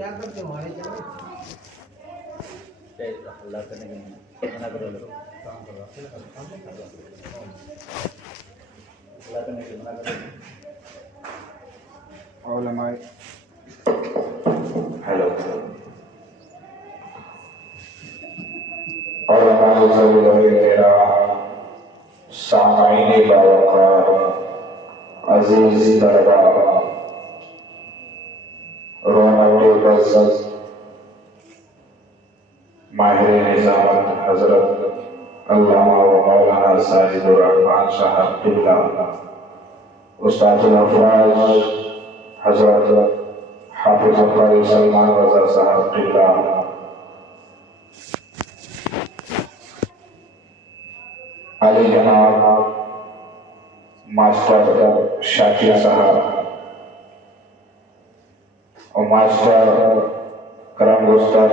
کیا کرتے ہمارے اللہ کرنے کے منع کرو لوگ اللہ کرنے کے منع کرو علماء ہیلو علماء ضرور میرا سامعین باوقار عزیز طلبہ رونق بزرگ ماہر نظامت حضرت علامہ و مولانا زاہد الرحمن صاحب قبلہ استاد الافراج حضرت حافظ القاری سلمان رضا صاحب قبلہ علی جناب ماسٹر شاکر صاحب اور ماسٹر کرم گستر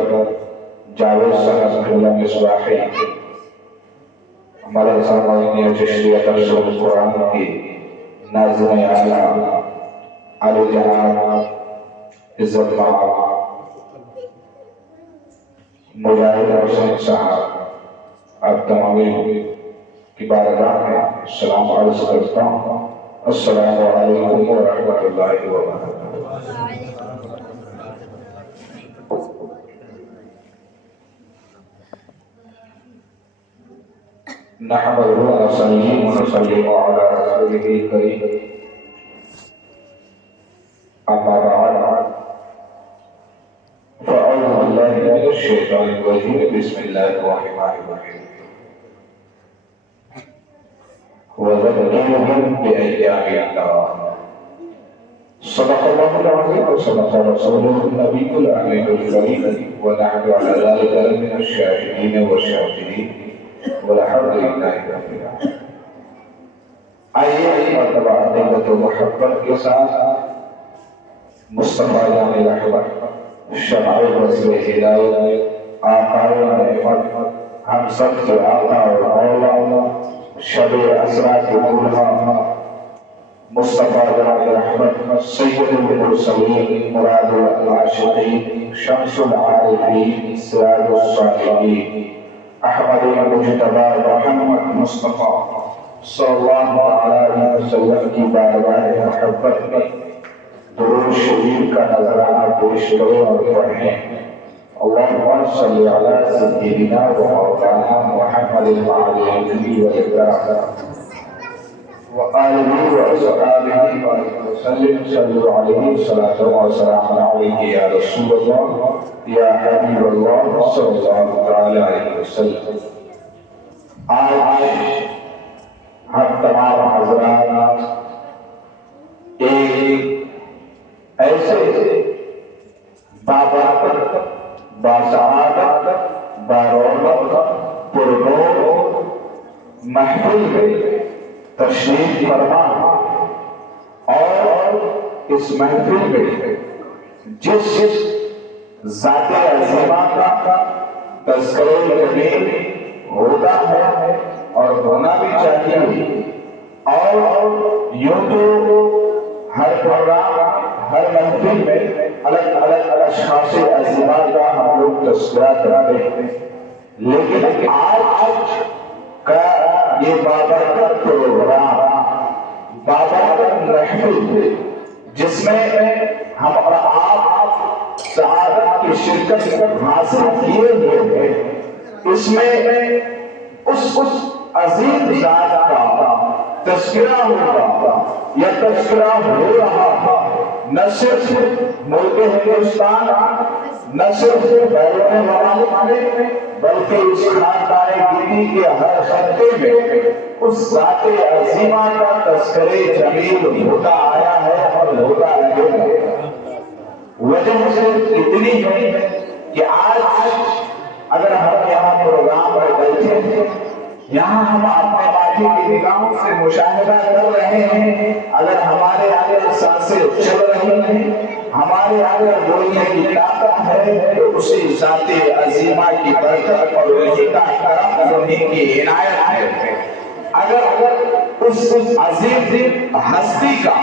جاوید صاحب قبلہ مصباحی مدرسہ معینیہ چشتیہ تفسیر القرآن کی ناظم اعلیٰ علی جناب عزت مآب مجاہد حسین صاحب آپ تمامی کی بارگاہ میں سلام عرض کرتا ہوں السلام علیکم ورحمۃ اللہ وبرکاتہ۔ نحمده ونصلي ونسلم على رسوله الكريم أما بعد فأعوذ بالله من الشيطان الرجيم بسم الله الرحمن الرحيم وذكرهم بأيام الله صدق الله العظيم وصدق رسوله النبي الأمين الكريم ونحن على ذلك من الشاهدين والشاكرين والحمد للہ رب العالمین۔ آئیے مرتبہ عقیدت و محبت کے ساتھ مصطفیٰ جان رحمت شمع وصل ہدایت آقا نعمت ہم سب کے آقا اور مولا شب اسرا کے دولہا مصطفیٰ جان رحمت سید المرسلین مراد العاشقین شمس العارفین سراج الصالحین احمد المجتبی محمد مصطفیٰ صلی اللہ علیہ وسلم کی بارگاہ محبت میں درود شریف کا نذرانہ پیش کریں اور پڑھیں اللہم صلی علی سیدنا و مولانا محمد المعلی وآلہ وصحبہ وسلم صلی علیہ صلاۃ و سلام علیہ یا رسول اللہ یا حبیب اللہ صلی اللہ علیہ وسلم۔ آج ہم تمام حضرات ایک ایسے بابرکت باسعادت بارونق پرنور محفل میں تشریف فرما اور اس محفل میں جس ذات عظیمہ کا تذکرہ جمیل ہوتا ہے اور ہونا بھی چاہیے اور یوں تو ہر پروگرام ہر محفل میں الگ الگ اشخاص عظیمہ کا ہم لوگ تذکرہ کرتے ہیں، لیکن آج کا یہ بابرکت پروگرام بابرکت محفل جس میں ہم اور آپ سعادت کی شرکت حاصل کیے ہوئے ہیں، اس میں اس عظیم ذات کا تذکرہ ہوگا یا تذکرہ ہو رہا نہ صرف ملک ہندوستان نہ صرف بیرون ممالک میں بلکہ اس خاندان گیری کے ہر خطے میں اس ذات عظیمہ کا تذکرہ جمیل ہوتا آیا ہے اور ہوتا رہے گا۔ وجہ صرف اتنی ہے کہ آج اگر ہم یہاں پروگرام میں بیٹھے ہیں، یہاں ہم اپنے باقی کی نگاہوں سے مشاہدہ کر رہے ہیں، اگر ہمارے آگے سانسیں چل رہی ہیں، ہمارے آگے بولنے کی طاقت ہے تو اسی ذات عظیمہ کی برکت اور انہی کا کرم اور انہی کی عنایت ہے۔ اگر اس عظیم ہستی کا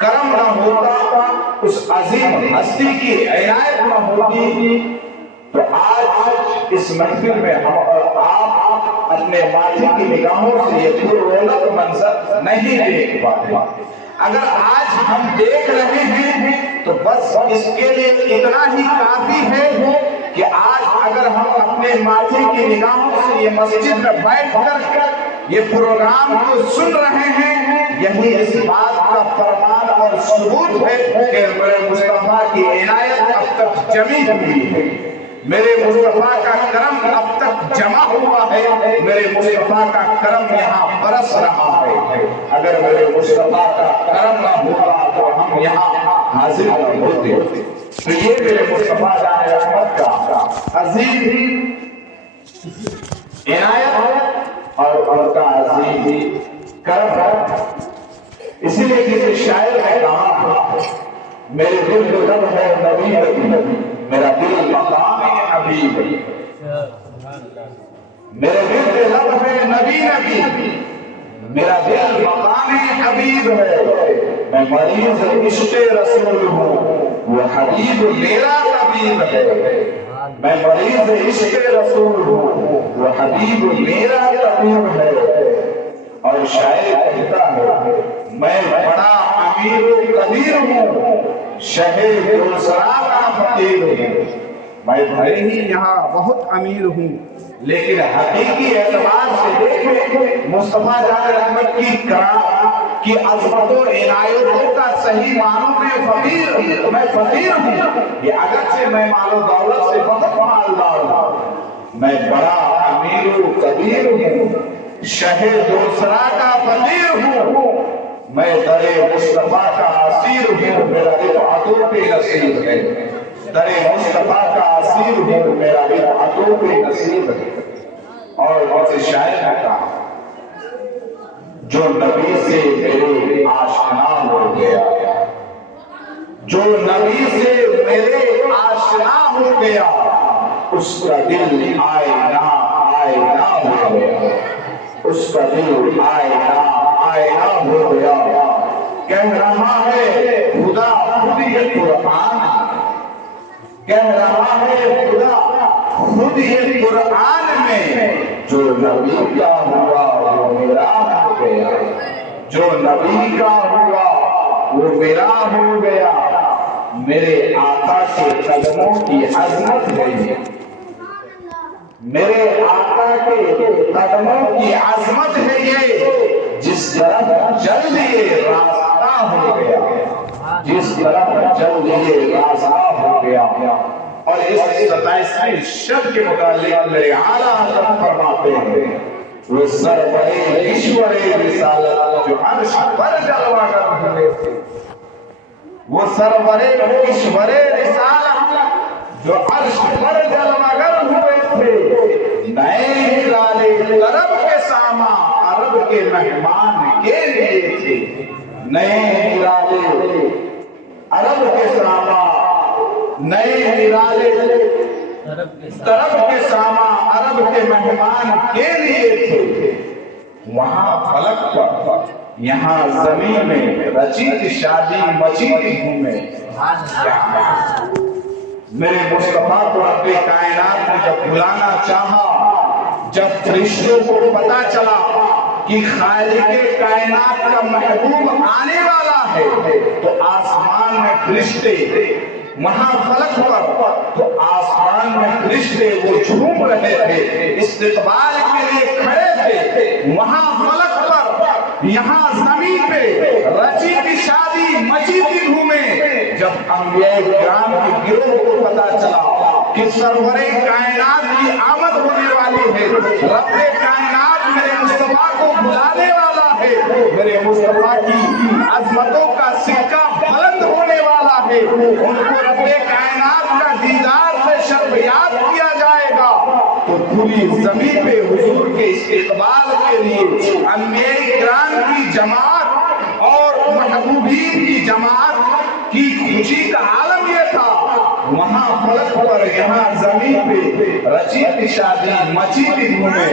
کرم نہ ہوتا، اس عظیم ہستی کی عنایت نہ ہوتی، تو آج اس محفل میں ہم اور آپ اپنے ماتھے کی نگاہوں سے یہ پررونق منظر نہیں دیکھ پاتے۔ اگر آج ہم دیکھ رہے ہیں تو بس اس کے لیے اتنا ہی کافی ہے کہ آج اگر ہم اپنے ماتھے کی نگاہوں سے یہ مسجد میں بیٹھ کر یہ پروگرام کو سن رہے ہیں، یہی اس بات کا فرمان اور ثبوت ہے کہ میرے مصطفیٰ کی عنایت اب تک جمی ہوئی ہے، میرے مصطفیٰ کا کرم اب تک جمع ہوا ہے، میرے مصطفیٰ کا کرم یہاں برس رہا ہے۔ اگر میرے مصطفیٰ کا کرم نہ ہوتا تو ہم یہاں حاضر نہ ہوتے۔ تو یہ میرے مصطفیٰ جان رحمت کا عظیم عنایت اور ان کا عظیم کرم ہے۔ اسی لیے کسی شاعر نے کہا، میرے دل کو لب ہے نبی نبی، میرا دل مقام حبیب، میرے دل کے لب ہے نبی نبی، میرا دل مقام حبیب ہے، میں مریض عشق رسول ہوں، وہ حبیب میرا طبیب ہے، میں مریض عشق رسول ہوں، وہ حبیب میرا طبیب ہے۔ اور شاعر کہتا ہے، میں بڑا امیر و کبیر ہوں، شہر دوسرا کا فقیر ہوں، میں بھلے ہی یہاں بہت امیر ہوں، لیکن حقیقی اعتبار سے دیکھیں مصطفیٰ جان رحمت کی کرام کی عظمت و عنایتوں کا صحیح معنوں میں فقیر ہوں، یہ اگرچہ میں مال و دولت سے بہت مالدار ہوں، میں بڑا امیر و کبیر ہوں، شہر دوسرا کا فقیر ہوں، میں در مصطفیٰ کا اسیر ہوں، میرا رفعتوں پہ نصیب ہے، در مصطفیٰ کا اسیر ہوں، میرا رفعتوں پہ نصیب ہے۔ اور مجھے شاعر نے کہا، جو نبی سے میرے آشنا ہو گیا، جو نبی سے میرے آشنا ہو گیا، اس کا دل آئینہ آئینہ ہو گیا، اس کا دل آئینہ آئینہ ہو گیا، کہہ رہا ہے خدا خود یہ قرآن، کہہ رہا ہے خدا خود یہ قرآن میں، جو نبی کا ہوا وہ میرا ہو گیا، جو نبی کا ہوا وہ میرا ہو گیا، میرے آقا کے قدموں کی عظمت ہے یہ، میرے آقا کے قدموں کی عظمت ہے یہ، جس طرف چل دیے راستہ ہو گیا، جس طرف چل دیے راستہ ہو گیا۔ اور اس 27ویں شب کے متعلق میرے اعلیٰ حضرت فرماتے ہیں، وہ سرورِ ایشور رسالت جو عرش پر جلوہ گر ہوئے تھے، وہ سرورِ ایشور رسالت جو عرش پر جلوہ گر ہوئے تھے، نئے ہلالِ طرب کے ساما عرب کے مہمان کے لیے تھے، نئے ہلالِ عرب کے ساما، نئے ہلالِ طرب کے ساما عرب کے مہمان کے لیے تھے، وہاں فلک پر یہاں زمین میں رچی تھی شادی مچی تھی گھومے۔ میرے مصطفیٰ کو رب کائنات نے جب بلانا چاہا، جب فرشتوں کو پتا چلا کہ خالق کائنات کا محبوب آنے والا ہے، تو آسمان میں فرشتے وہاں فلک پر، تو آسمان میں فرشتے وہ جھوم رہے تھے، استقبال کے لیے کھڑے تھے، وہاں فلک پر یہاں زمین پہ رچی کی شادی مچی کی گھومے۔ جب انبیاء کرام کی گروہ کو پتا چلا کہ سرور کائنات کی آمد ہونے والی ہے، رب کائنات میرے مصطفیٰ کو بلانے والا ہے، میرے مصطفیٰ کی عظمتوں کا سکہ بلند ہونے والا ہے، ان کو رب کائنات کا دیدار سے شرفیاب کیا جائے گا، تو پوری زمین پہ حضور کے استقبال کے لیے انبیاء کرام کی جماعت اور محبوبین کی جماعت کی خوشی کا عالم یہ تھا۔ وہاں فلک پر یہاں زمین پہ رچی تھی شادی مچی تھی گھومے،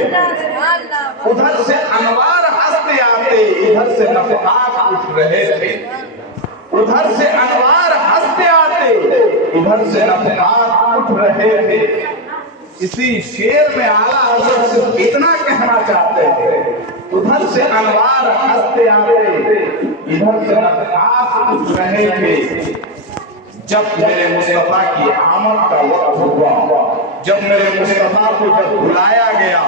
ادھر سے انوار ہنستے آتے، ادھر سے نفحات اٹھ رہے تھے۔ ادھر سے انوار ہنستے آتے، ادھر سے نفحات اٹھ رہے تھے۔ اسی شعر میں اعلیٰ حضرت صرف اتنا کہنا چاہتے ہیں، ادھر سے انوار ہنستے آتے، ادھر سے نفحات اٹھ رہے تھے۔ جب میرے مصطفیٰ کی آمد کا وقت ہوا، جب میرے مصطفیٰ کو جب بلایا گیا،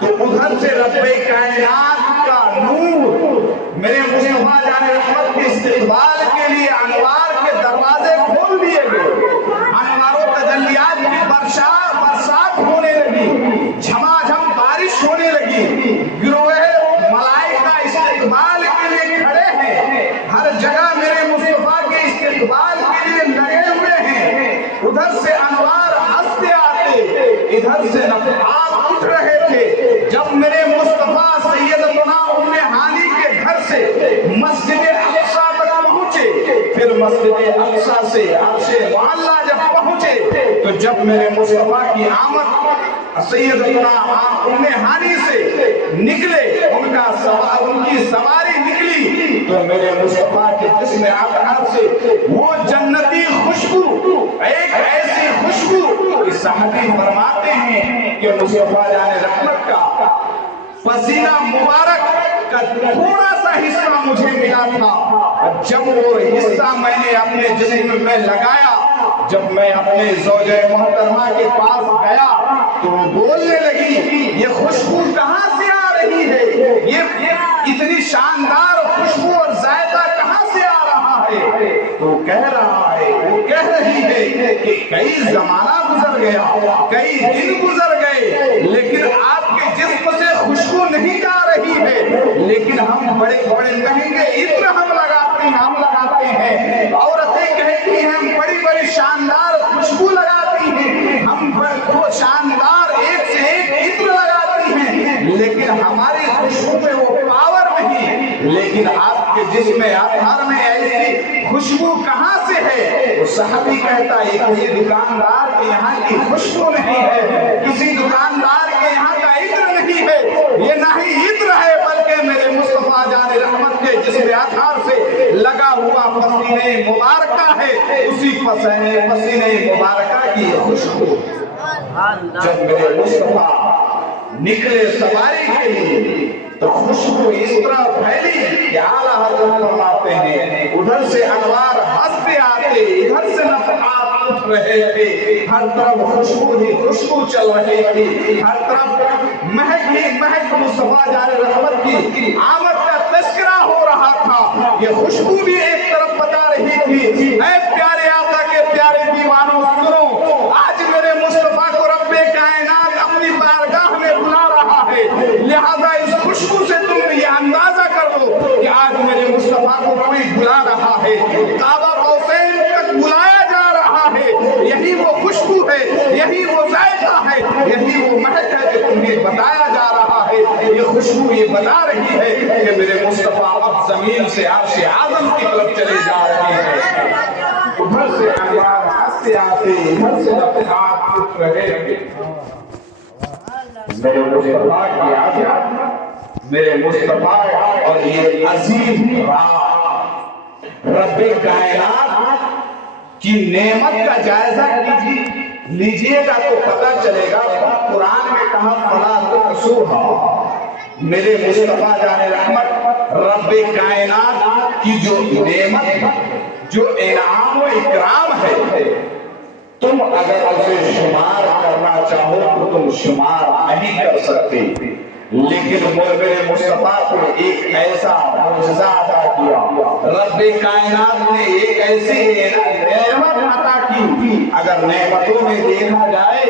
تو ادھر سے رب کائنات کا نور میرے مصطفیٰ جان رحمت کے استقبال کے لیے انوار کے دروازے کھول دیے گئے۔ انوار و تجلیات کی برسات ہونے لگی، جھما جھم بارش ہونے لگی، گروہ ملائکہ استقبال کے لیے کھڑے ہیں، ہر جگہ میرے مصطفیٰ کے استقبال کے لیے لگے ہوئے ہیں۔ ادھر سے انوار ہنستے آتے، ادھر سے نفحات اٹھ رہے تھے۔ جب میرے مصطفیٰ سیدنا ام ہانی کے گھر سے مسجد اقصیٰ تک پہنچے، پھر مسجد اقصیٰ سے عرش معلیٰ جب پہنچے، تو جب میرے مصطفیٰ کی آمد سیدنا ام ہانی سے نکلے، ان کی سواری نکلی، تو میرے مصطفیٰ کے جسم اطہر سے وہ جنتی خوشبو، ایک ایسی خوشبو کہ صحابی فرماتے ہیں کہ مصطفیٰ جان رحمت کا پسینہ مبارک کا تھوڑا سا حصہ مجھے ملا تھا۔ جب وہ حصہ میں نے اپنے جسم میں لگایا، جب میں اپنے زوجہ محترمہ کے پاس گیا، تو وہ بولنے لگی، یہ خوشبو کہاں سے آ رہی ہے؟ یہ اتنی شاندار خوشبو اور ذائقہ کہاں سے آ رہا ہے؟ تو کہہ رہا ہے، وہ کہہ رہی ہے کہ کئی زمانہ گزر گیا، کئی دن گزر گئے، لیکن آپ کے جسم سے خوشبو نہیں جا رہی ہے، لیکن ہم بڑے بڑے مہنگے عطر ہم لگاتے ہیں، عورتیں کہتی ہیں ہم بڑی بڑی شاندار خوشبو لگاتی ہیں، ہم شاندار ایک سے ایک عطر لگاتی ہیں، لیکن ہماری خوشبو میں وہ پاور نہیں۔ لیکن آپ کے جسم اطہر میں ایسی خوشبو کہاں سے ہے؟ وہ صحابی کہتا ہے کسی دکاندار کے یہاں کی خوشبو نہیں ہے، کسی دکاندار کے یہاں کا عطر نہیں ہے، یہ نہ ہی عطر ہے بلکہ میرے مصطفیٰ جان رحمت کے جسم اطہر سے لگا ہوا پسینے مبارکہ ہے، اسی پسینے مبارکہ کی خوشبو۔ جب میرے مصطفیٰ نکلے سواری کے لیے تو خوشبو اس طرح پھیلی کہ اعلیٰ حضرت فرماتے ہیں ادھر سے انوار ہنستے آتے، ادھر سے نفحات اٹھ رہے تھے، ہر طرف خوشبو ہی خوشبو چل رہی تھی، ہر طرف مہک ہی مہک مصطفیٰ جان رحمت کی آمد کا تذکرہ ہو رہا تھا۔ یہ خوشبو بھی ایک طرف بتا رہی تھی، اے پیارے آقا کے پیارے دیوانوں سنو، آج میرے مصطفیٰ کو رب کائنات اپنی بارگاہ میں بلا رہا ہے، لہذا اس خوشبو سے تم یہ اندازہ کر لو کہ آج میرے مصطفیٰ کو کوئی بلا رہا ہے، کعبہ قوسین تک بلایا جا رہا ہے۔ یہی وہ خوشبو ہے، یہی وہ ذائقہ ہے، یہی وہ مہک ہے جو تمہیں بتایا جا رہا ہے۔ یہ خوشبو یہ بتا رہی ہے کہ میرے مصطفیٰ اب زمین سے عرش اعظم کی طرف چلے جا رہے ہیں۔ ادھر سے انوار ہنستے آتے، ادھر سے نفحات اٹھ رہے ہیں۔ میرے مصطفیٰ کی عظمت، میرے مصطفیٰ اور یہ عظیم رات، رب کائنات کی نعمت کا جائزہ لیجئے گا تو پتہ چلے گا۔ قرآن میں کہا فلا تحصوها، میرے مصطفیٰ جان رحمت رب کائنات کی جو نعمت، جو انعام و اکرام ہے، تم اگر اسے شمار کرنا چاہو تو تم شمار نہیں کر سکتے، لیکن میرے مصطفیٰ کو ایک ایسا معجزہ عطا کیا، رب کائنات نے ایک ایسی نعمت عطا کی، اگر نعمتوں میں دیکھا جائے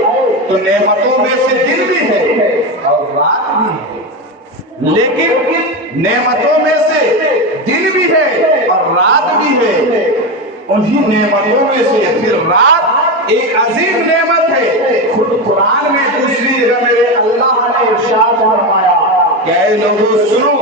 تو نعمتوں میں سے دن بھی ہے اور رات بھی ہے، لیکن نعمتوں میں سے دن بھی ہے اور رات بھی ہے، انہی نعمتوں میں سے پھر رات ایک عظیم نعمت ہے۔ خود قرآن میں دوسری جگہ میرے اللہ نے ارشاد فرمایا کہ اے لوگوں سنو،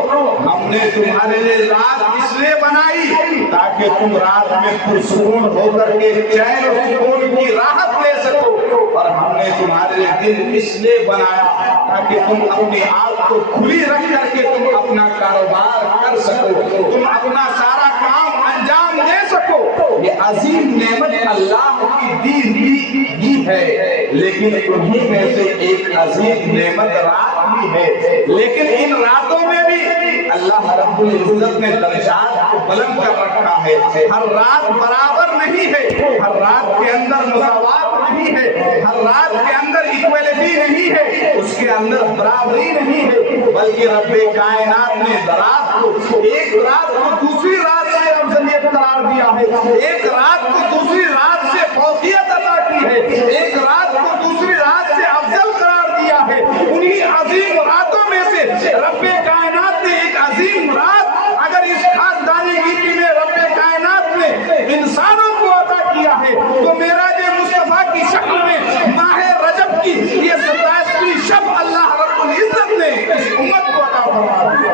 ہم نے تمہارے لیے رات اس لیے بنائی تاکہ تم رات میں پرسکون ہو کر کے چین و سکون کی راحت لے سکو، اور ہم نے تمہارے لیے دل اس لیے بنایا تاکہ تم اپنی آنکھ کو کھلی رکھ کر کے تم اپنا کاروبار کر سکو، تم اپنا سارا کام انجام دے سکو۔ یہ عظیم نعمت اللہ کی دی ہوئی ہے، لیکن انہی میں سے ایک عظیم نعمت رات بھی ہے۔ لیکن ان راتوں میں بھی اللہ رب العزت نے درجات کو بلند کر رکھا ہے۔ ہر رات برابر نہیں ہے، ہر رات کے اندر مساوات نہیں ہے، ہر رات کے اندر ایکویلٹی نہیں ہے، اس کے اندر برابری نہیں ہے، بلکہ رب کائنات نے رات کو ایک رات کو دوسری رات سے افضلیت قرار دیا ہے، ایک رات کو دوسری رات سے فوقیت عطا کی ہے، ایک رات کو دوسری رات سے افضل قرار دیا ہے۔ انہی عظیم راتوں میں سے رب کائنات نے ایک عظیم رات اگر اس خاکدانی گیتی میں رب کائنات نے انسانوں کو عطا کیا ہے تو معراج مصطفیٰ کی شکل میں ماہ رجب کی یہ 27ویں شب اللہ رب العزت نے اس امت کو عطا فرما دیا۔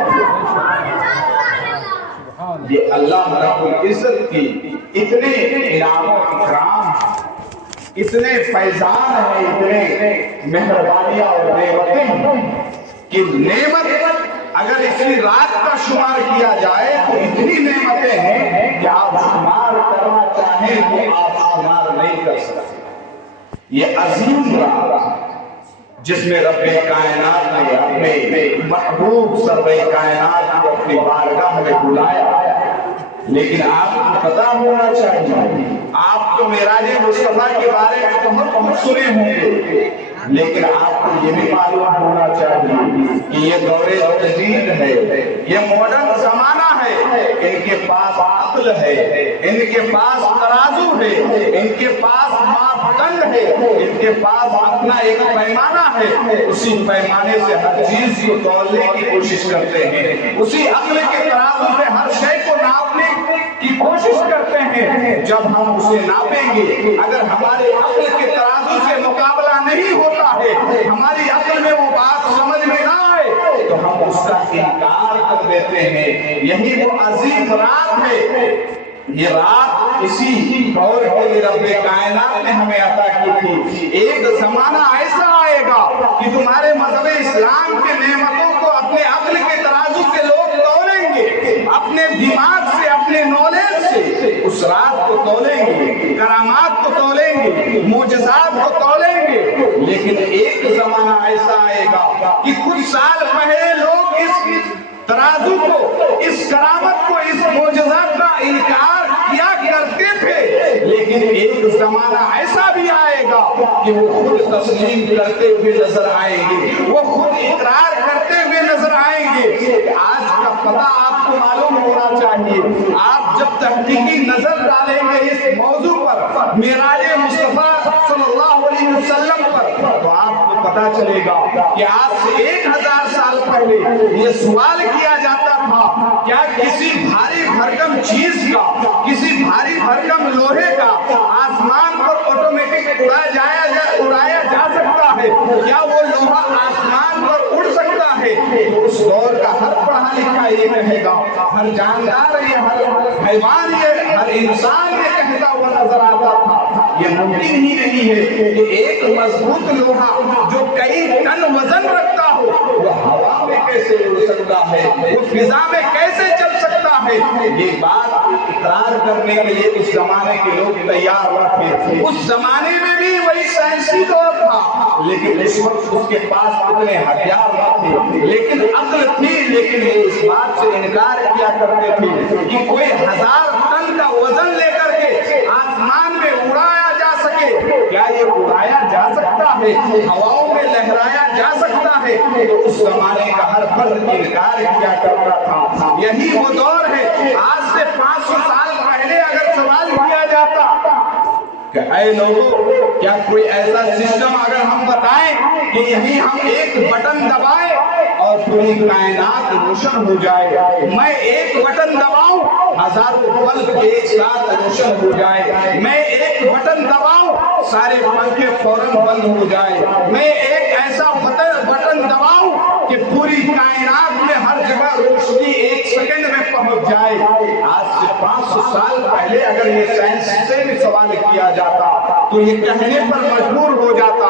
یہ اللہ رب العزت کی اتنے انعام و اکرام، اتنے فیضان ہیں، اتنے مہربانیاں اور نعمتیں کہ نعمت اگر اسی رات کا شمار کیا جائے تو اتنی نعمتیں ہیں کہ آپ شمار کرنا چاہیں تو آپ شمار نہیں کر سکتے۔ یہ عظیم رات جس میں رب کائنات نے اپنے محبوب سرور کائنات کو اپنی بارگاہ میں بلایا، لیکن آپ کو پتا ہونا چاہیے، آپ تو معراج مصطفیٰ کے بارے میں بہت سنے ہوں گے، لیکن آپ کو یہ بھی معلوم ہونا چاہیے کہ یہ دور جدید ہے، یہ ماڈرن زمانہ ہے، ان کے پاس عقل ہے، ان کے پاس ترازو ہے، ان کے پاس ماپدنڈ ہے، ان کے پاس اپنا ایک پیمانہ ہے، اسی پیمانے سے ہر چیز کو تولنے کی کوشش کرتے ہیں، اسی عقل کے ترازو سے ہر شے کو ناپنے کی کوشش کرتے ہیں۔ جب ہم اسے ناپیں گے، اگر ہمارے عقل کے ترازو سے مقابلہ نہیں ہوتا ہے، ہماری عقل میں وہ بات سمجھ میں نہ آئے تو ہم اس کا انکار کر دیتے ہیں۔ یہی وہ عظیم رات ہے، یہ رات اسی دور کے لیے رب کائنات نے ہمیں عطا کی تھی۔ ایک زمانہ ایسا آئے گا کہ تمہارے مذہب اسلام کے نعمتوں کو اپنے عقل کے ترازو سے لوگ تولیں گے، اپنے دماغ سے، اپنے نالج سے اس رات کو تولیں گے، کرامات کو تولیں گے، معجزات کو تولیں گے۔ لیکن ایک زمانہ ایسا آئے گا کہ کچھ سال پہلے لوگ اس ترازو کو، اس کرامت کو، اس معجزات کا انکار کیا کرتے تھے، لیکن ایک زمانہ ایسا بھی آئے گا کہ وہ خود تسلیم کرتے ہوئے نظر آئیں گے، وہ خود اقرار کرتے ہوئے نظر آئیں گے۔ آج کا پتہ آپ کو معلوم ہونا چاہیے، آپ جب تحقیقی نظر ڈالیں گے اس موضوع پر، معراج مصطفیٰ صلی اللہ علیہ وسلم پر، تو آپ کو پتہ چلے گا کہ آج سے 1000 سال پہلے یہ سوال کیا جاتا تھا، کیا کسی بھاری بھرکم چیز کا، کسی بھاری بھرکم لوہے کا آسمان پر آٹومیٹک اڑایا جا سکتا ہے؟ کیا وہ لوہا آسمان پر اڑ سکتا ہے؟ تو اس دور کا ہر پڑھا لکھا یہ کہے گا، ہر جاندار یہ، ہر حیوان یہ، ہر انسان یہ کہتا ہوا نظر آتا تھا یہ ممکن ہی نہیں ہے کہ ایک مضبوط لوہا جو کئی ٹن وزن رکھتا ہو وہ ہوا میں کیسے اڑ سکتا ہے، وہ فضا میں کیسے چل سکتا ہے۔ یہ بات اقرار کرنے کے لیے اس زمانے کے لوگ تیار نہ تھے۔ اس زمانے میں بھی وہی سائنسی دور تھا، لیکن اس وقت اس کے پاس اتنے ہتھیار نہ تھے، لیکن عقل تھی، لیکن یہ اس بات سے انکار کیا کرتے تھے کہ کوئی 1000 ٹن کا وزن لے کر کے آسمان میں اڑایا جا سکے۔ کیا یہ اڑایا جا سکتا ہے؟ ہواؤں میں لہرایا جا سکتا ہے؟ تو اس زمانے کا ہر فرد انکار کیا کرتا تھا۔ یہی وہ دور ہے۔ آج سے 500 سال پہلے اگر سوال کیا جاتا کہ اے لوگوں، کیا کوئی ایسا سسٹم اگر ہم بتائیں کہ یہیں ہم ایک بٹن دبائیں اور پوری کائنات روشن ہو جائے، میں ایک بٹن دباؤں ہزاروں بلب ایک ساتھ روشن ہو جائے، میں ایک بٹن دباؤں سارے پنکھے فوراً بند ہو جائے، میں ایک ایسا بٹن دباؤں کہ پوری کائنات میں ہر جگہ روشنی 1 سیکنڈ میں پہنچ جائے۔ آج سے 500 سال پہلے اگر یہ سائنس سے بھی سوال کیا جاتا تو یہ کہنے پر مجبور ہو جاتا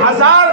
1000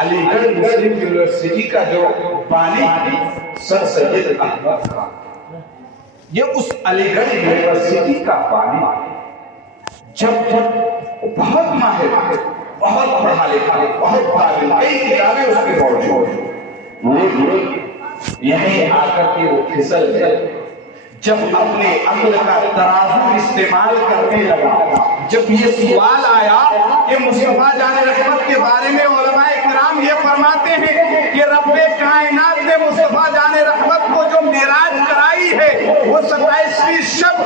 علی گڑھ مسلم یونیورسٹی کا جو بانی سر سید احمد خان، یہ اس علی گڑھ یونیورسٹی کا بانی جب بہت ماہر، بہت پڑھا لکھا، بہت قابل، کئی کتابیں اس کی موجود، لیکن یہیں آ کر کے وہ پھسل گئے جب اپنے عقل کا ترازو استعمال کرنے لگا۔ جب یہ سوال آیا کہ مصطفیٰ جان رحمت کے بارے میں علماء کرام یہ فرماتے ہیں کہ رب کائنات نے مصطفیٰ جان رحمت کو جو معراج کرائی ہے وہ 27ویں شب،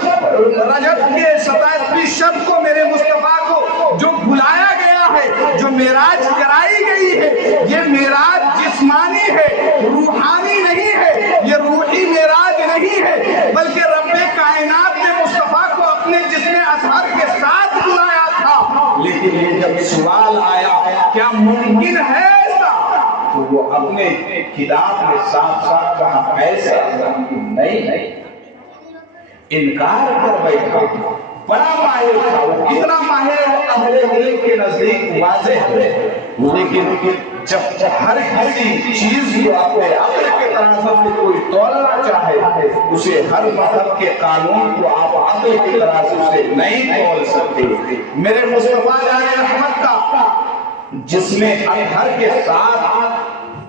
رجب کے 27ویں شب کو میرے مصطفیٰ کو جو بلایا گیا ہے، جو معراج کرائی گئی ہے، یہ معراج جسمانی ہے، روحانی نہیں ہے، یہ روحی معراج نہیں ہے، بلکہ رب کائنات نے مصطفیٰ کو اپنے جسم اطہر کے ساتھ بلایا تھا۔ لیکن یہ جب سوال آیا کیا ممکن ہے ایسا، تو وہ اپنے کتاب میں صاف صاف کہا ایسا نہیں، انکار کر بیٹھا۔ بڑا ماہر تھا وہ، کتنا ماہر ہے وہ اہل علم کے نزدیک واضح ہے، لیکن جب ہر کسی چیز کو اپنے عقل کے ترازو سے کوئی تولنا چاہے، اسے ہر مذہب کے قانون کو آپ عقل کے ترازو سے نہیں تول سکتے۔ میرے مصطفیٰ جان رحمت کا جس میں اطہر کے ساتھ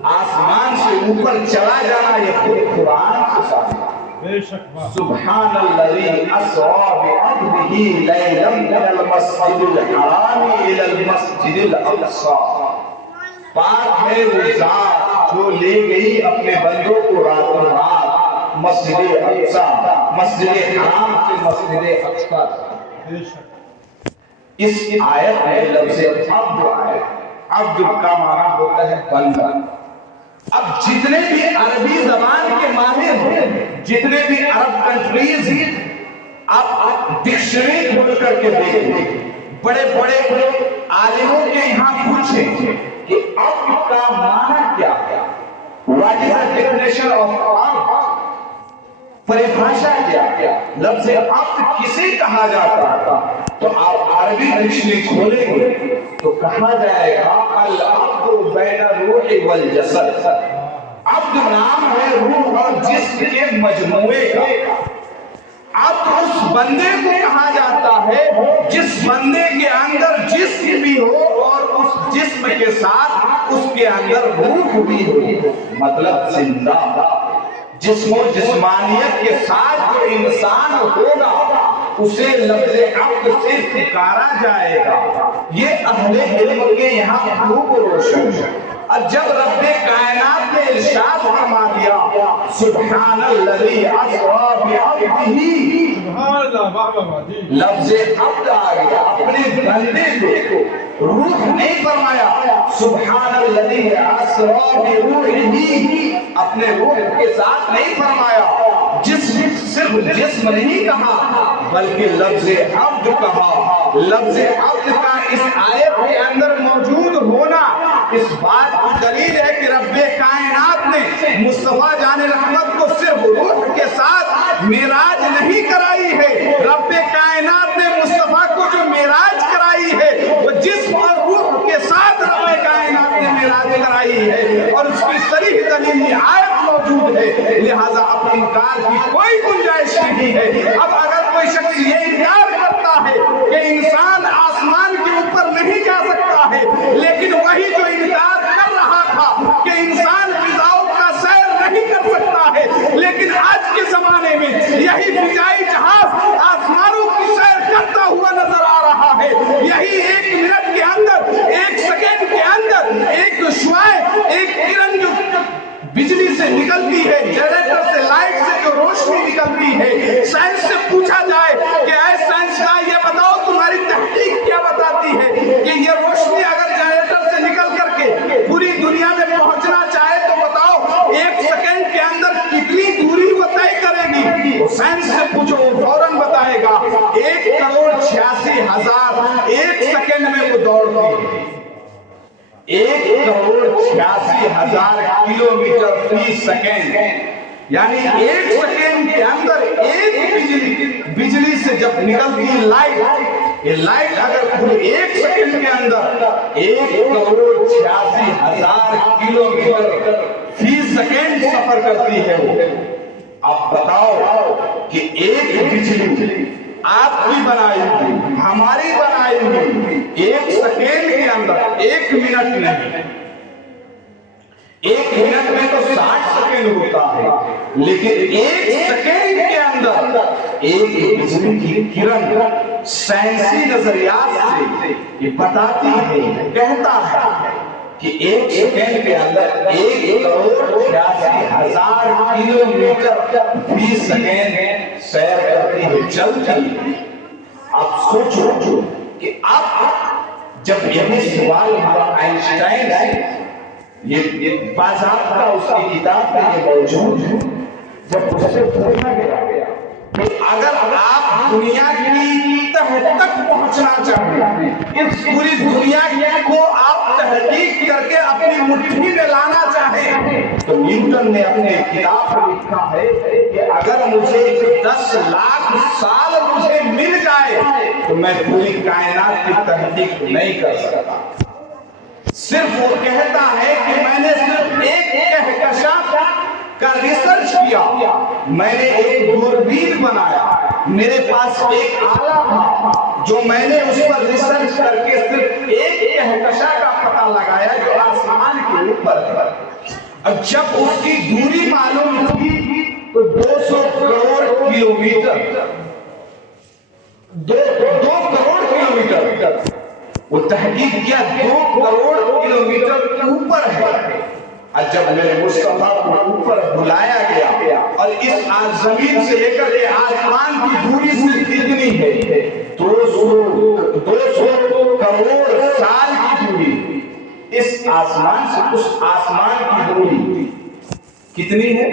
آسمان سے اوپر چلا جانا یہ خود قرآن سے ثابت ہے۔ سبحان الذی اسری بعبدہ لیلا من المسجد الحرام الی المسجد الاقصی، پاک ہے وہ ذات جو لے گئی اپنے بندوں کو راتوں رات مسجد اقصی، مسجد حرام سے مسجد اقصی۔ اس آیت میں لفظ عبد آیا، عبد کا معنی ہوتا ہے بندہ۔ اب جتنے بھی عربی زبان کے ماہر ہیں، جتنے بھی عرب کنٹریز ہیں، آپ ڈکشنری کھول کر کے دیکھیں، بڑے بڑے عالموں کے یہاں پوچھیں کہ عبد کا معنی کیا ہے، what is the definition of عبد، پریبھاشا کیا ہے، لفظ عبد کسے کہا جاتا ہے؟ تو آپ عربی ڈکشنری کھولیں گے تو کہا جائے گا العبد بین الروح والجسد، عبد نام ہے روح اور جسم کے مجموعے کا۔ عبد اس بندے کو کہا جاتا ہے جس بندے کے اندر جسم بھی ہو اور اس جسم کے ساتھ اس کے اندر روح بھی ہو، مطلب زندہ جسم و جسمانیت کے ساتھ جو انسان ہوگا اسے لفظ عبد سے پکارا جائے گا۔ یہ اہل علم کے یہاں خوب روشن ہے۔ اب جب رب کائنات نے ارشاد فرما دیا سبحان الذی اسری بعبدہ، لفظ عبد آ گیا، اپنے بندے کو روح نہیں فرمایا، سبحان الذی اسری بروحہ، اپنے روح کے ساتھ نہیں فرمایا، صرف جسم نہیں کہا بلکہ لفظ عبد کہا۔ لفظ عبد کا اس آیت کے اندر موجود ہونا اس بات کی دلیل ہے کہ رب کائنات نے مصطفیٰ جان رحمت کو صرف روح کے ساتھ معراج نہیں کرائی ہے، رب کائنات نے مصطفیٰ کو جو معراج کرائی ہے وہ جسم اور روح کے ساتھ رب کائنات نے معراج کرائی ہے، اور اس کی صریح دلیل یہ آیت موجود ہے، لہذا اب انکار کی کوئی گنجائش نہیں ہے۔ اب اگر کوئی شخص یہ انکار کرتا ہے کہ انسان آسمان کے اوپر نہیں جا سکتا ہے، لیکن وہی جو انکار کر رہا تھا کہ انسان فضاؤں کا سیر نہیں کر سکتا ہے، لیکن آج کے زمانے میں یہی فضائی جہاز آسمانوں کی سیر کرتا ہوا نظر آ رہا ہے، یہی 1 منٹ کے اندر، 1 سیکنڈ کے اندر ایک شعاع، ایک کرن جو بجلی سے نکلتی ہے، جنریٹر سے، لائٹ سے جو روشنی نکلتی ہے، سائنس سے پوچھا جائے کہ اے سائنس کا یہ بتاؤ تمہاری تحقیق کیا بتاتی ہے کہ یہ روشنی اگر جنریٹر سے نکل کر کے پوری دنیا میں پہنچنا چاہے تو بتاؤ 1 سیکنڈ کے اندر کتنی دوری وہ طے کرے گی؟ سائنس سے پوچھو وہ فوراً بتائے گا 1,86,000 1 سیکنڈ میں وہ دوڑتی ہے، 1,86,000 کلومیٹر فی سیکنڈ، یعنی 1 سیکنڈ کے اندر ایک بجلی سے جب نکلتی لائٹ یہ لائٹ اگر پورے 1 سیکنڈ کے اندر 1,86,000 کلومیٹر فی سیکنڈ سفر کرتی ہے وہ، اب بتاؤ کہ ایک بجلی آپ کی بنائی ہوئی ہماری بنائی ہوئی 1 سیکنڈ کے اندر، 1 منٹ نہیں، 1 منٹ میں تو 60 سیکنڈ ہوتا ہے، لیکن 1 سیکنڈ کے اندر ایک بجلی کی کرن سائنسی نظریات سے یہ بتاتی ہے، کہتا ہے کہ 1 سیکنڈ کے اندر 1,86,000 کلومیٹر فی سیکنڈ سیر کرتی ہے، چلتی ہے۔ اب سوچو کہ اب جب یہی سوال ہوا آئنسٹائن سے، یہ باضابطہ اس کی کتاب میں یہ موجود ہے، جب اس سے پوچھا گیا کہ اگر آپ دنیا کی تہ تک پہنچنا چاہیں، اس پوری دنیا کو آپ تحقیق کر کے اپنی مٹھی میں لانا چاہیں، تو نیوٹن نے اپنے کتاب میں لکھا ہے کہ اگر مجھے 10 لاکھ سال مجھے مل جائے تو میں پوری کائنات کی تحقیق نہیں کر سکتا۔ صرف وہ کہتا ہے کہ میں نے صرف ایک کہکشاں کا ریسرچ کیا، میں نے ایک دوربین بنایا، میرے پاس ایک آلہ تھا جو میں نے اس پر ریسرچ کر کے صرف ایک کہکشاں کا پتہ لگایا جو آسمان کے اوپر ہے۔ اب جب اس کی دوری معلوم ہوئی تو 200 کروڑ کلومیٹر، 2 کروڑ کلومیٹر، وہ تحقیق کیا 2 کروڑ کلومیٹر اوپر ہے۔ اور جب میرے مصطفیٰ کو اوپر بلایا گیا اور اس زمین سے لے کر کے آسمان کی دوری صرف اتنی ہے، 200 کروڑ سال کی دوری، اس آسمان سے اس آسمان کی دوری کتنی ہے؟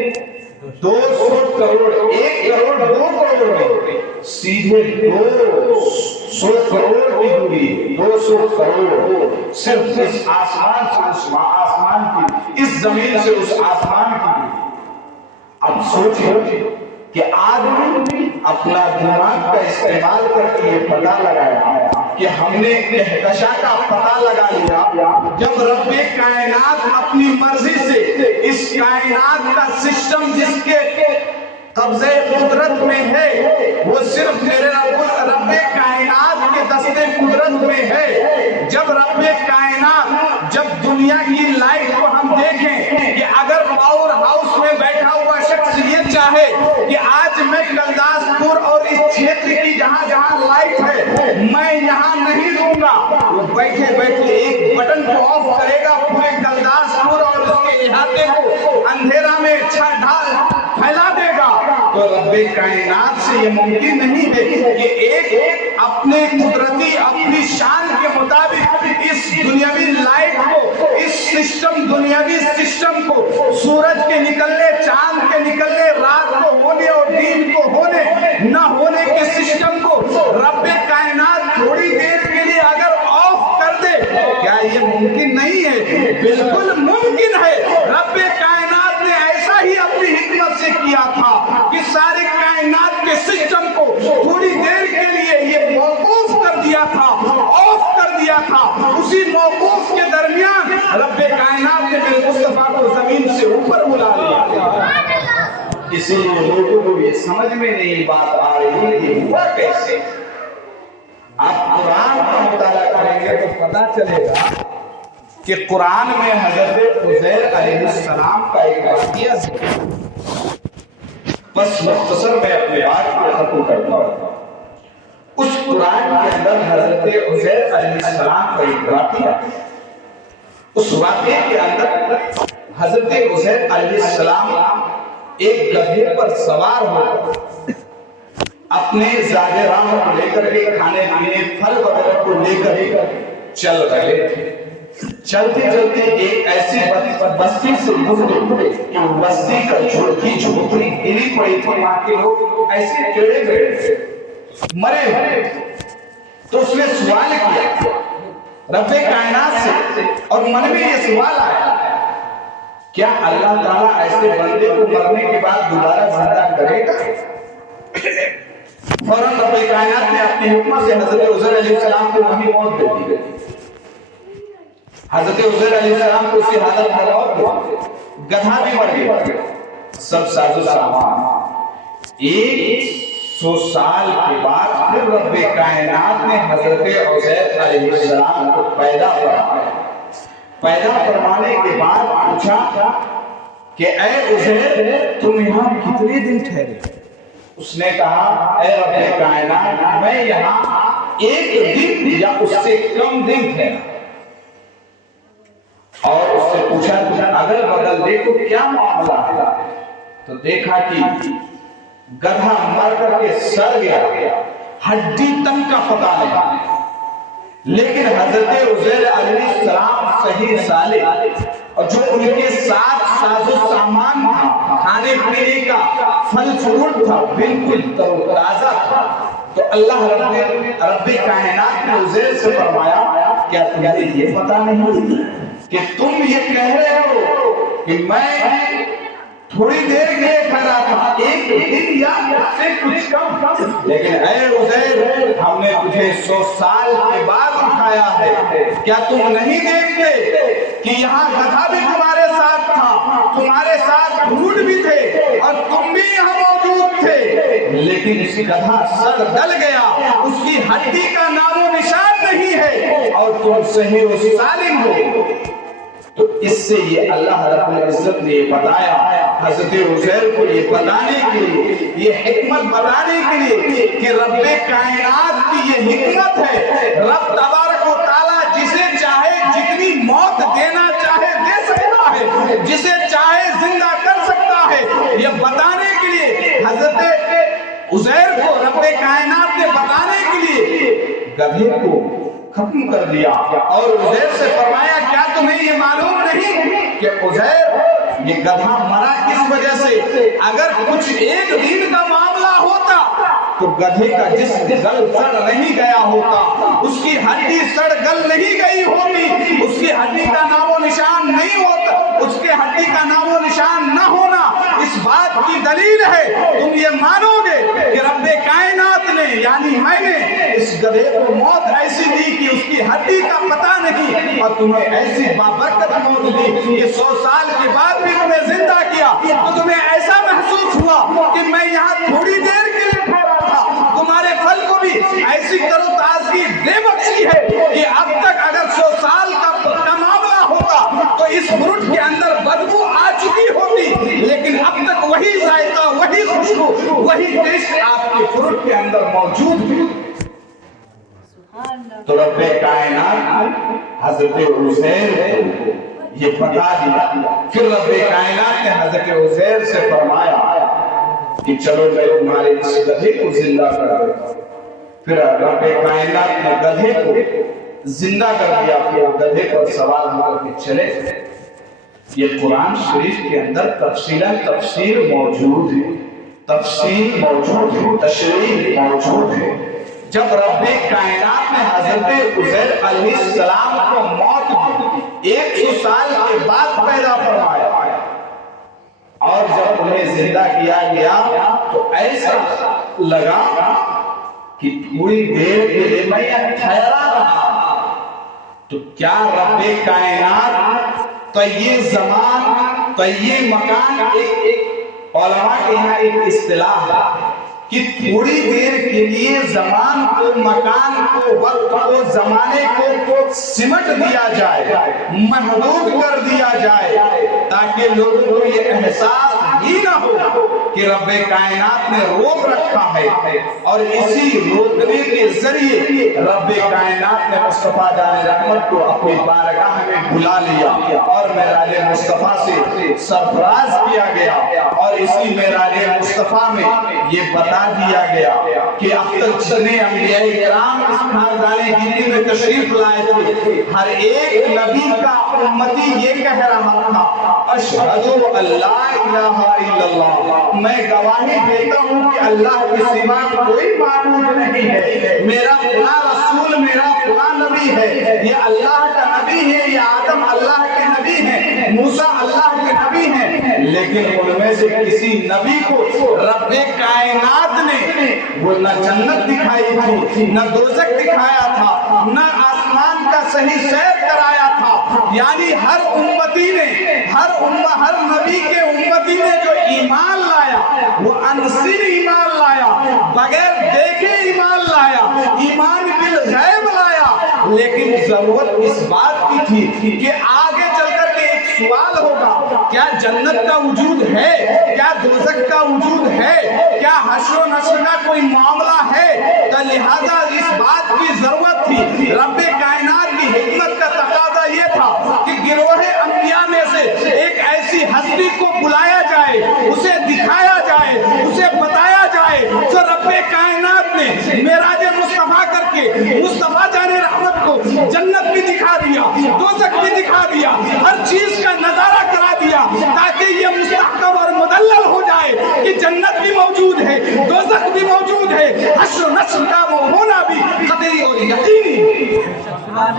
200 کروڑ، 1 کروڑ 2 کروڑ ہے، سیدھے 200 کروڑ کی دوری، 200 کروڑ صرف اس آسمان سے اس آسمان کی، اس زمین سے اس آسمان کی دوری۔ اب سوچیں کہ آدمی اپنا دماغ کا استعمال کر کے یہ پتہ لگایا کہ ہم نے کہکشاں کا پتہ لگا لیا، جب رب کائنات اپنی مرضی سے اس کائنات کا سسٹم جس کے قبضے قدرت میں ہے وہ صرف میرے رب کائنات کے دستے قدرت میں ہے۔ جب رب کائنات، جب دنیا کی لائٹ کو ہم دیکھیں کہ اگر پاور ہاؤس میں بیٹھا ہوا شخص یہ چاہے کہ آج میں کلداس پور اور اس چھیتر کی جہاں جہاں لائٹ ہے میں یہاں نہیں رہوں گا، وہ بیٹھے بیٹھے ایک بٹن کو آف کرے گا، پورے کلداس پور اور اس کے احاطے کو اندھیرا میں ڈھال پھیلا دے گا۔ تو رب کائنات سے یہ ممکن نہیں ہے کہ ایک اپنے قدرتی اپنی شان کے مطابق اس دنیاوی لائٹ کو، اس سسٹم دنیاوی سسٹم کو، سورج کے نکلنے، چاند کے نکلنے، رات کو ہونے اور دن کو ہونے نہ ہونے کے سسٹم کو رب کائنات تھوڑی دیر کے لیے اگر آف کر دے، کیا یہ ممکن نہیں ہے؟ بالکل ممکن ہے۔ رب کائنات نے ایسا ہی اپنی حکمت سے کیا تھا کہ سارے کائنات کے سسٹم کو تھوڑی دیر کے لیے یہ موقوف کر دیا تھا، آف کر دیا تھا۔ اسی موقوف کے درمیان رب کائنات نے میرے مصطفیٰ کو زمین سے اوپر بلا لیا۔ اسی لیے لوگوں کو یہ سمجھ میں نہیں بات آ رہی کہ ہوا کیسے۔ آپ قرآن کا مطالعہ کریں گے تو پتہ چلے گا کہ قرآن میں حضرت عزیر علیہ السلام کا ایک واقعہ ذکر ہے۔ بس مختصر میں اپنے بات کو ختم کرتا ہوں۔ اس قرآن کے اندر حضرت عزیر علیہ السلام کا ایک واقعہ ہے۔ اس واقعے کے اندر حضرت عزیر علیہ السلام ایک گدھے پر سوار ہو اپنے زاد راہ کو لے کر کے کھانے پینے پھل وغیرہ کو لے کر چل رہے تھے۔ چلتے چلتے ایک ایسی بستی سے گزرے کہ بستی کا جھوپڑی گری پڑی تھی، وہاں کے لوگ ایسے ٹیڑے بیٹھے تھے، مرے ہوئے۔ تو اس نے سوال کیا رب کائنات سے، اور من میں یہ سوال آیا کیا اللہ تعالیٰ ایسے بندے کو مرنے کے بعد دوبارہ زندہ کرے گا؟ فوراً رب کائنات نے اپنی حکمت سے حضرت عزیر علیہ السلام کو وہی موت دے دی گئی. حضرت عزیر علیہ السلام کو اسی حالت میں موت دے دی. گدھا بھی مر گیا. سب ساز و سامان 100 سال کے بعد پھر رب کائنات نے حضرت عزیر علیہ السلام کو پیدا فرمایا. پیدا فرمانے کے بعد پوچھا کہ اے عزیر تم یہاں کتنے دن ٹھہرے؟ اس نے کہا اے رب کائنات میں یہاں 1 دن یا اس سے کم دن ٹھہرا. اور اس سے پوچھا اگر بدل دیکھو کیا معاملہ ہے؟ تو دیکھا کہ گدھا مر کر کے سڑ گیا, ہڈی تک کا پتہ نہیں. لیکن حضرت عزیر علیہ السلام صحیح سالم, اور جو ان کے ساتھ ساز و سامان تھا, کھانے پینے کا پھل فروٹ تھا, بالکل تازہ تھا. تو اللہ رب کائنات نے عزیر سے فرمایا کیا تمہیں یہ پتہ نہیں کہ تم یہ کہہ رہے ہو کہ میں تھوڑی دیر کے لیے ٹھہرا تھا, 1 دن یا اس سے کچھ کم, لیکن اے عزیر ہم نے تجھے 100 سال کے بعد اٹھایا ہے. کیا تم نہیں دیکھتے کہ یہاں گدھا بھی تمہارے ساتھ تھا, تمہارے ساتھ اونٹ بھی تھے, اور تم بھی یہاں موجود تھے, لیکن اس گدھا سر ڈل گیا, اس کی ہڈی کا نام و نشان نہیں ہے, اور تم صحیح و سالم ہو. تو اس سے یہ اللہ رب العزت نے یہ بتایا حضرت عزیر کو یہ بتانے کے لیے, یہ حکمت بتانے کے لیے کہ رب کائنات کی یہ حکمت ہے. رب تبارک و تعالیٰ جسے چاہے جتنی موت دینا چاہے دے سکتا ہے, جسے چاہے زندہ کر سکتا ہے. یہ بتانے کے لیے حضرت عزیر کو رب کائنات نے بتانے کے لیے گدھے کو ختم کر دیا, اور عزیر سے فرمایا کیا تمہیں یہ معلوم نہیں کہ عزیر یہ گدھا مرا کس وجہ سے؟ اگر کچھ 1 دن کا معاملہ ہوتا تو گدھے کا جسم گل سڑ نہیں گیا ہوتا, اس کی ہڈی سڑ گل نہیں گئی ہوتی, اس کی ہڈی کا نام و نشان نہیں ہوتا. اس کے ہڈی کا نام و نشان نہ ہونا اس بات کی دلیل ہے, تم یہ مانو گے کہ رب کائنات نے یعنی میں نے اس گدھے کو موت ایسی دی کہ اس کی ہڈی کا پتہ نہیں, اور تمہیں ایسی بابرکت موت دی کہ 100 سال کے بعد بھی تمہیں زندہ کیا. تو تمہیں ایسا محسوس ہوا کہ میں یہاں تھوڑی دیر کے لیے ٹھہرا تھا, تمہارے پھل کو بھی ایسی تر و تازگی دے بخشی ہے کہ اب تک اگر 100 سال کا معاملہ ہوتا تو اس فروٹ کے اندر بدبو آ چکی ہوتی, لیکن اب تک وہی ذائقہ, وہی خوشبو, وہی ٹیسٹ آپ کے فروٹ کے اندر موجود ہے. تو رب کائنات حضرت عزیر کو یہ بتا دیا. پھر رب کائنات نے حضرت عزیر سے فرمایا کہ چلو میں تمہارے اس گدھے کو زندہ کر دیتا ہوں. پھر رب کائنات نے گدھے کو زندہ کر دیا, پھر گدھے پر سوار ہو کے چلے. یہ قرآن شریف کے اندر تفسیر موجود ہے, تفسیر موجود ہے, تشریح موجود ہے. جب رب کائنات نے حضرت عزیر علیہ السلام کو موت 100 سال کے بعد پیدا فرمایا, اور جب انہیں زندہ کیا گیا تو ایسا لگا کہ تھوڑی دیر کے لیے میں ٹھہرا رہا. تو کیا رب کائنات طیب زمان طیب مکان, ایک علماء کے یہاں ایک اصطلاح ہے کہ تھوڑی دیر کے لیے زمان کو, مکان کو, وقت کو, زمانے کو سمٹ دیا جائے, محدود کر دیا جائے, تاکہ لوگوں کو یہ احساس ہی نہ ہو کہ رب کائنات نے روک رکھا ہے. اور اسی روکنے کے ذریعے رب کائنات نے مصطفیٰ جان رحمت کو اپنی بارگاہ میں بلا لیا, اور معراج مصطفیٰ سے سرفراز کیا گیا. اور اسی معراج مصطفیٰ میں یہ بتا دیا گیا کہ اب تک جتنے انبیاء کرام اس خاندان گیتی میں تشریف لائے تھے, ہر ایک نبی کا امتی یہ کہہ رہا تھا اشہد ان لا الہ الا اللہ, میں گواہی دیتا ہوں کہ اللہ کے سوا کوئی معبود نہیں ہے, میرا فلاں رسول, میرا فلاں نبی ہے, یہ اللہ کا نبی ہے, یہ آدم اللہ کے نبی ہیں, موسیٰ اللہ کے نبی ہیں. لیکن ان میں سے کسی نبی کو رب کائنات نے وہ نہ جنت دکھائی تھی، نہ دوزخ دکھایا تھا، نہ آسمان کا صحیح سیر کرایا تھا۔ یعنی ہر امتی نے، ہر نبی کے امتی نے جو ایمان لایا وہ انصر ایمان لایا، بغیر دیکھے ایمان لایا، ایمان بالغیب لایا۔ لیکن ضرورت اس بات کی تھی کہ آگے چل کر کے ایک سوال ہوگا، کیا جنت کا وجود ہے؟ کیا دوزخ کا وجود ہے؟ کیا حشر و نشر کا کوئی معاملہ ہے؟ تو لہذا اس بات کی ضرورت تھی۔ رب کائنات کی حکمت کا تقاضا یہ تھا کہ گروہ انبیاء میں سے ایک ایسی ہستی کو بلایا جائے، اسے دکھایا جائے، اسے بتایا جائے جو رب کائنات نے معراج مصطفیٰ کر کے مصطفیٰ جان رحمت کو جنت بھی دکھا دیا، دوزخ بھی دکھا دیا، ہر چیز کا نظارہ کرا دیا، تاکہ یہ مستحکم اور مدلل ہو جائے کہ جنت بھی موجود ہے، دوزخ بھی موجود ہے، حشر و نشر کا وہ ہونا بھی قطعی اور یقینی۔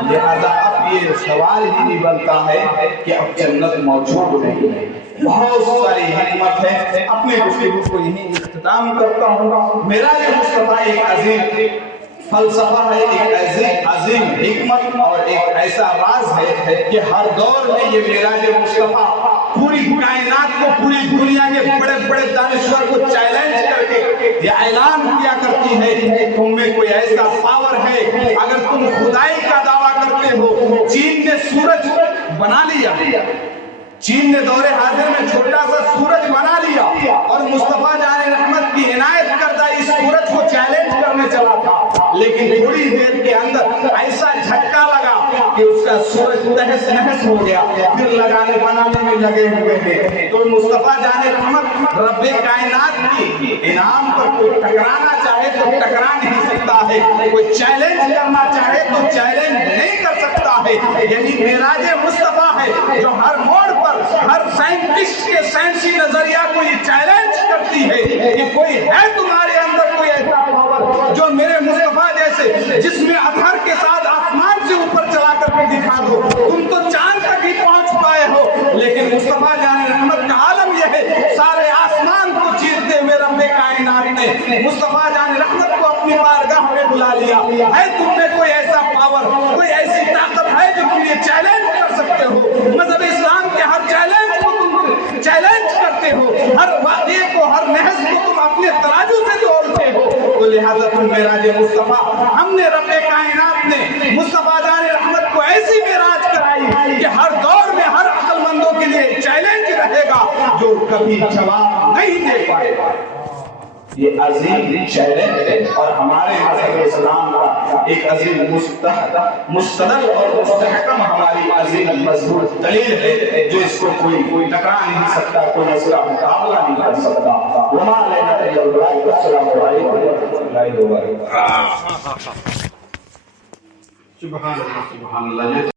لہذا اب یہ سوال ہی نہیں بنتا ہے کہ اب جنت موجود نہیں ہے۔ بہت ساری حکمت ہے، اپنے گفتگو کو یہیں اختتام کرتا ہوں۔ معراج مصطفیٰ ایک عظیم فلسفہ ہے، ایک عظیم حکمت اور ایک ایسا راز ہے کہ ہر دور میں یہ معراج مصطفیٰ پوری کائنات کو، پوری دنیا کے بڑے بڑے دانشور کو چیلنج کر کے یہ اعلان کیا کرتی ہے کہ تم میں کوئی ایسا پاور ہے، اگر تم خدائی کا دعویٰ کرتے ہو۔ چین نے سورج بنا لیا، چین نے دور حاضر میں چھوٹا سا سورج بنا لیا اور مصطفیٰ جان رحمت کی عنایت کردہ اس سورج کو چیلنج کرنے چلا تھا، لیکن تھوڑی دیر کے اندر ایسا جھٹکا لگا کہ اس کا سورج تہس نہس ہو گیا، پھر لگانے بنانے میں لگے ہوئے ہیں۔ تو مصطفیٰ جان رحمت رب کائنات کی انعام پر کوئی ٹکرانا چاہے تو ٹکرا نہیں سکتا ہے، کوئی چیلنج کرنا چاہے تو چیلنج نہیں کر سکتا ہے۔ یعنی معراج مصطفیٰ ہے جو ہر موڑ پر ہر سائنٹسٹ کے سائنسی نظریہ کو یہ چیلنج کرتی ہے کہ کوئی ہے تمہارے اندر کوئی ایسا پاور جو میرے مصطفیٰ جیسے جس میں اطہر کے ساتھ آسمان سے اوپر چلا کر کے دکھا دو۔ تم تو چاند تک ہی پہنچ پائے ہو، لیکن مصطفیٰ جان رحمت کا عالم یہ ہے، سارے آسمان کو چیرتے ہوئے رب کائنات نے مصطفیٰ جان رحمت کو اپنی بارگاہ میں بلا لیا۔ ہے تم میں کوئی ایسا پاور، کوئی ایسی طاقت ہے جو تم یہ چیلنج کر سکتے ہو؟ مذہب اسلام کے ہر چیلنج کو تم چیلنج کرتے ہو، ہر واقعے کو، ہر محض کو تم اپنے ترازو سے جوڑتے ہو۔ تو لہذا تم معراج مصطفیٰ، ہم نے رب کائنات نے مصطفیٰ جان رحمت کو ایسی معراج کرائی کہ ہر دور میں ہر عقل مندوں کے لیے چیلنج رہے گا جو کبھی جواب نہیں دے پائے گا۔ یہ عظیم چیلنج ہے اور ہمارے مذہب اسلام کا ایک عظیم مستدل اور مستحکم ہماری عظیم مضبوط دلیل ہے جو اس کو کوئی ٹکرا نہیں سکتا، کوئی اس کا مقابلہ نہیں کر سکتا۔ وما علینا الا البلاغ۔ السلام علیکم ورحمۃ اللہ وبرکاتہ۔ سبحان اللہ سبحان اللہ۔